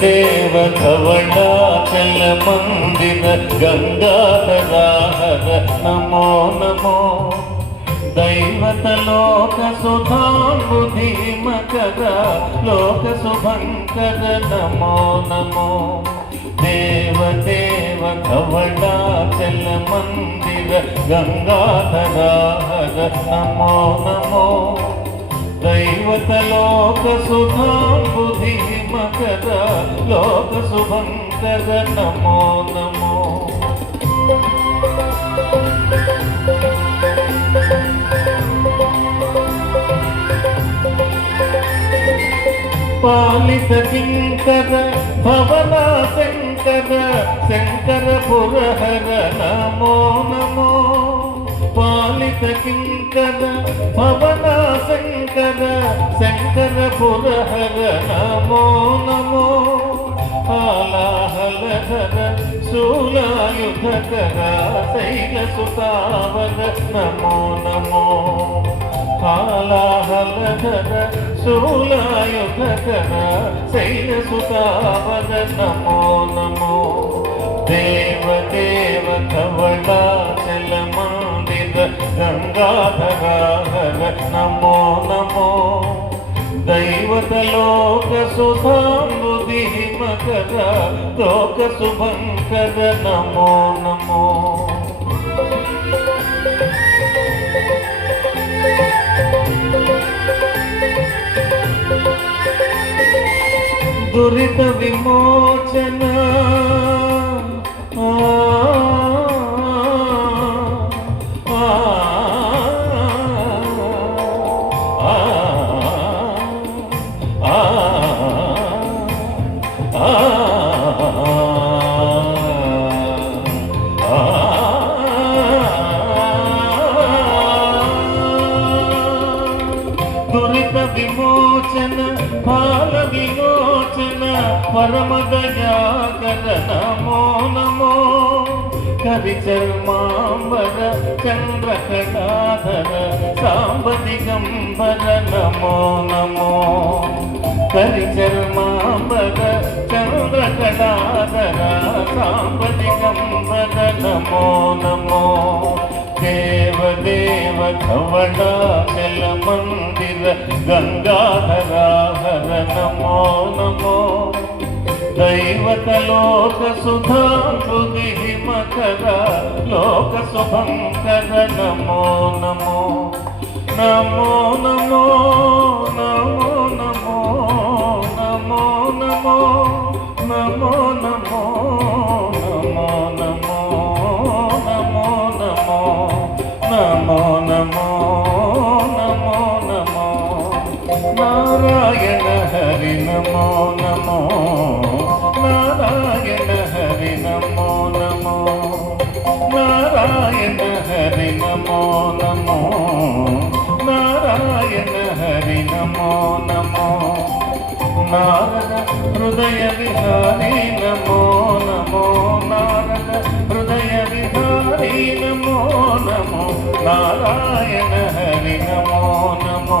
देव धवलाचल मंदिर गंगाधराहर नमो नमो दैवतलोक सुधाम्बुधिमकर लोक शुभंकर नमो नमो देव देव धवलाचल मंदिर गंगाधराहर नमो नमो दैवतलोक सुधाम्बुधिमकर लोक शुभंकर नमो नमो पालित किंकर भवना शंकर शंकर पुरहर नमो नमो पालित किंकर भवना शंकर शंकर पुरहर नमो नमो हालाहलधर शूलायुधकर शैलसुतावर नमो नमो हालाहलधर शूलायुधकर शैलसुतावर नमो नमो देव देव धवलाचल मंदिर गंगाधराहर नमो नमो दैवतलोक सुधाम्बुधिमकर लोक शुभंकर नमो नमो दुरित विमोचन दुरित विमोचन फाल विमोचन परम दयाकर नमो नमो करिचर्मांबर चंद्रकलाधर सांब दिगंबर नमो नमो करिचर्मांबर चंद्रकलाधर सांब दिगंबर नमो नमो देव देव धवलाचल मंदिर गंगाधराहर नमो नमो दैवतलोक सुधाम्बुधिमकर लोक शुभंकर नमो नमो नमो नमो नमो नमो नमो नमो नमो नमो नमो नमो नमो नमो नमो नमो नमो नारायण हरि नमो नमो नारायण हरि नमो नमो नारायण हरि नमो नमो नारायण हरि नमो नमो नारद हृदय विहारी नमो नमो नारद हृदय विहारी नमो नमो नारायण हरि नमो नमो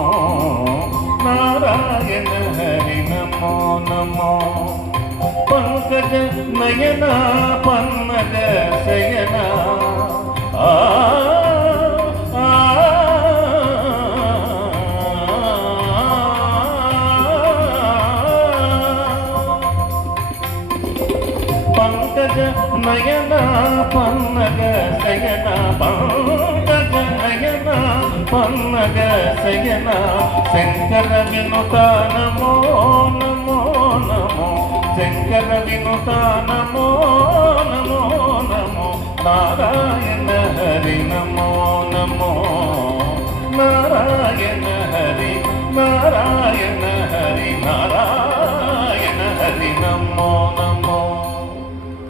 नारायण हरि नमो नमो पंकज नयना पन्नग शयना पंकज नयना पन्नग शयना पंकज नयना पन्नग शयना शंकर विनुता नमो नमो नमो शंकर विनुता नमो नमो नमो नारायण हरि नमो नमो नारायण हरि नारायण